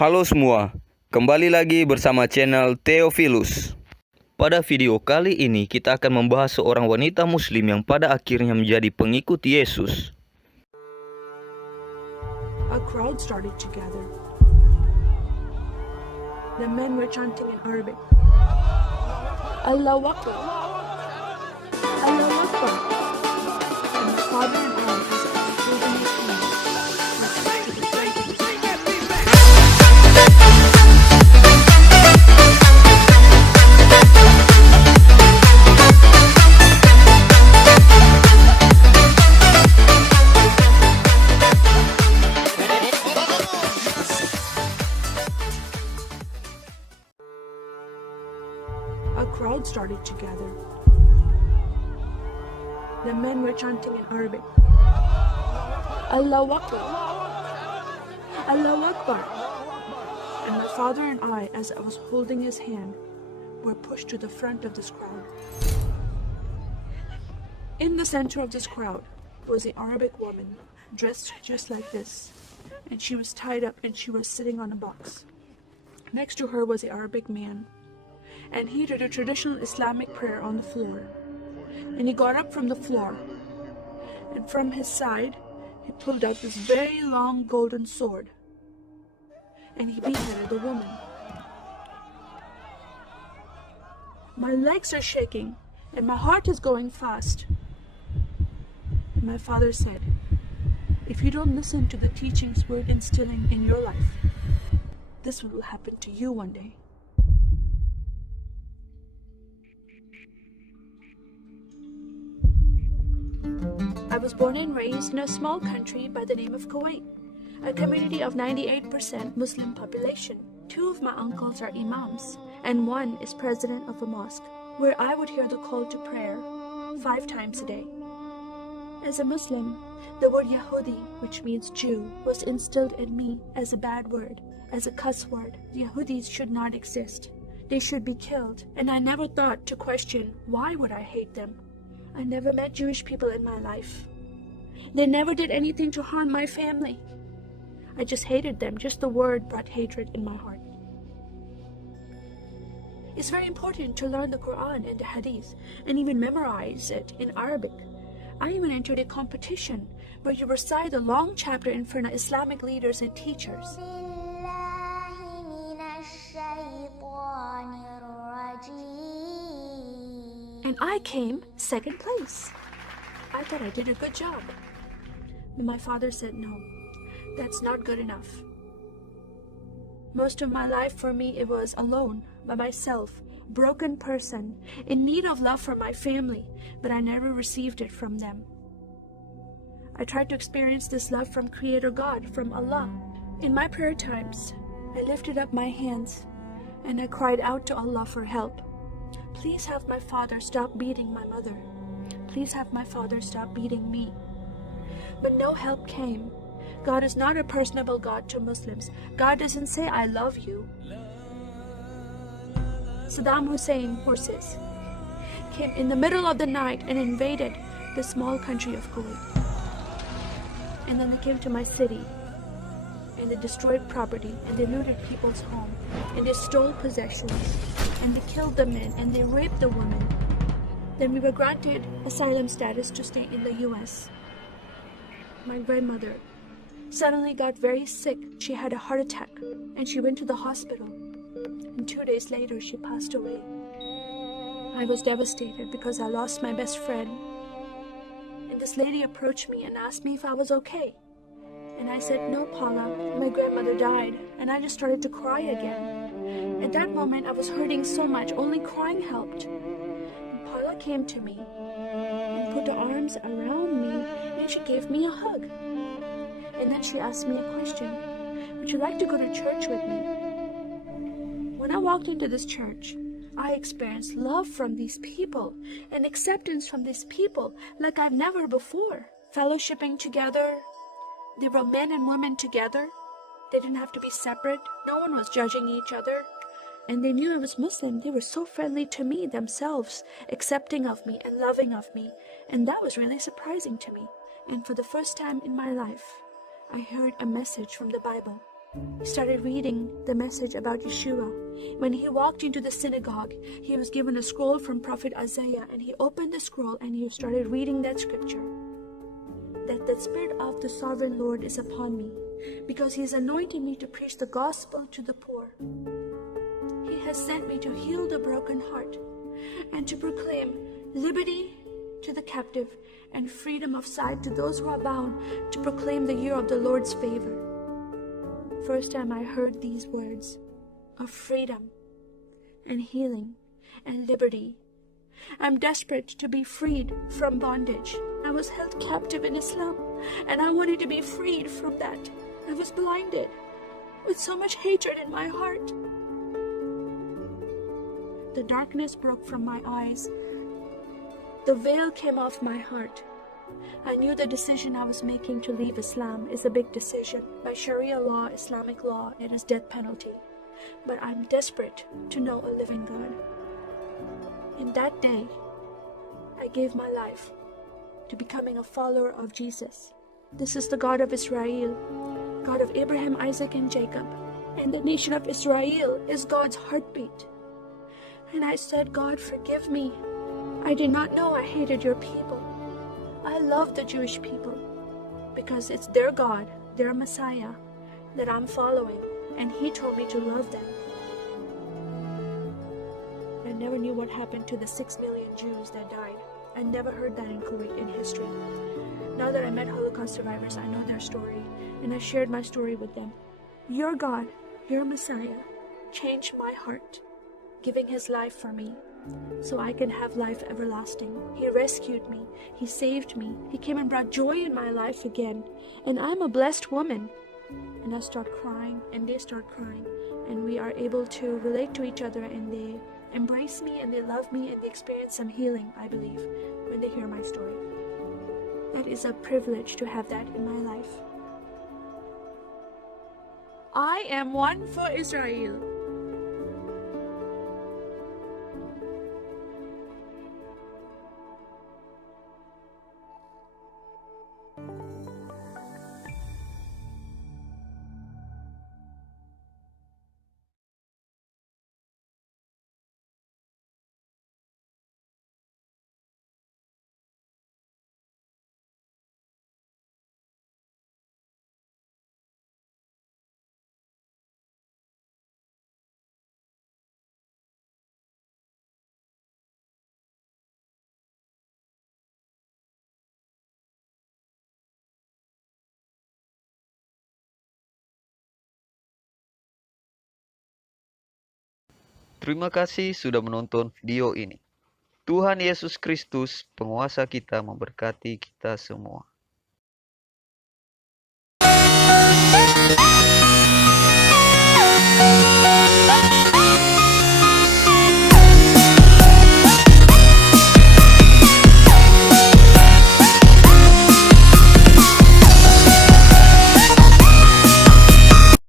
Halo semua, kembali lagi bersama channel Theophilus. Pada video kali ini kita akan membahas seorang wanita muslim yang pada akhirnya menjadi pengikut Yesus. A crowd started to gather. The men were chanting in Arabic, Allahu Akbar, Allahu Akbar. And my father and I, as I was holding his hand, were pushed to the front of the crowd. A crowd started to gather. The men were chanting in Arabic, Allahu Akbar, Allahu Akbar. And my father and I, as I was holding his hand, were pushed to the front of this crowd. In the center of this crowd was an Arabic woman, dressed just like this, and she was tied up and she was sitting on a box. Next to her was an Arabic man, and he did a traditional Islamic prayer on the floor. And he got up from the floor, and from his side, he pulled out this very long golden sword, and he beheaded the woman. My legs are shaking, and my heart is going fast. And my father said, if you don't listen to the teachings we're instilling in your life, this will happen to you one day. I was born and raised in a small country by the name of Kuwait, a community of 98% Muslim population. Two of my uncles are imams, and one is president of a mosque, where I would hear the call to prayer 5 times a day. As a Muslim, the word Yahudi, which means Jew, was instilled in me as a bad word, as a cuss word. Yahudis should not exist. They should be killed, and I never thought to question why would I hate them. I never met Jewish people in my life. They never did anything to harm my family. I just hated them. Just the word brought hatred in my heart. It's very important to learn the Quran and the Hadith and even memorize it in Arabic. I even entered a competition where you recite a long chapter in front of Islamic leaders and teachers. And I came second place. I thought I did a good job. But my father said, no, that's not good enough. Most of my life for me, it was alone, by myself, broken person, in need of love from my family, but I never received it from them. I tried to experience this love from Creator God, from Allah. In my prayer times, I lifted up my hands and I cried out to Allah for help. Please have my father stop beating my mother. Please have my father stop beating me. But no help came. God is not a personable God to Muslims. God doesn't say, I love you. Saddam Hussein horses came in the middle of the night and invaded the small country of Kuwait. And then they came to my city and they destroyed property and they looted people's home and they stole possessions and they killed the men and they raped the women. Then we were granted asylum status to stay in the US. My grandmother suddenly got very sick. She had a heart attack and she went to the hospital. And 2 days later, she passed away. I was devastated because I lost my best friend. And this lady approached me and asked me if I was okay. And I said, no, Paula, my grandmother died. And I just started to cry again. At that moment, I was hurting so much, only crying helped. And Paula came to me and put her arms around me and she gave me a hug. And then she asked me a question. Would you like to go to church with me? When I walked into this church, I experienced love from these people and acceptance from these people like I've never before. Fellowshipping together. They were men and women together. They didn't have to be separate. No one was judging each other. And they knew I was Muslim. They were so friendly to me themselves, accepting of me and loving of me. And that was really surprising to me. And for the first time in my life, I heard a message from the Bible. He started reading the message about Yeshua. When he walked into the synagogue, he was given a scroll from Prophet Isaiah, and he opened the scroll and he started reading that scripture. That the Spirit of the Sovereign Lord is upon me, because he has anointed me to preach the gospel to the poor. He has sent me to heal the broken heart and to proclaim liberty to the captive and freedom of sight to those who are bound, to proclaim the year of the Lord's favor. First time I heard these words of freedom and healing and liberty. I'm desperate to be freed from bondage. I was held captive in Islam, and I wanted to be freed from that. I was blinded with so much hatred in my heart. The darkness broke from my eyes. The veil came off my heart. I knew the decision I was making to leave Islam is a big decision. By Sharia law, Islamic law, it is death penalty. But I'm desperate to know a living God. In that day, I gave my life to becoming a follower of Jesus. This is the God of Israel, God of Abraham, Isaac, and Jacob. And the nation of Israel is God's heartbeat. And I said, God, forgive me. I did not know I hated your people. I love the Jewish people because it's their God, their Messiah that I'm following. And he told me to love them. I never knew what happened to the 6 million Jews that died. I never heard that in Kuwait in history. Now that I met Holocaust survivors, I know their story, and I shared my story with them. Your God, your Messiah, changed my heart, giving his life for me, so I can have life everlasting. He rescued me. He saved me. He came and brought joy in my life again. And I'm a blessed woman. And I start crying, and they start crying, and we are able to relate to each other, and they embrace me, and they love me, and they experience some healing, I believe, when they hear my story. That is a privilege to have that in my life. I am one for Israel. Terima kasih sudah menonton video ini. Tuhan Yesus Kristus, penguasa kita, memberkati kita semua.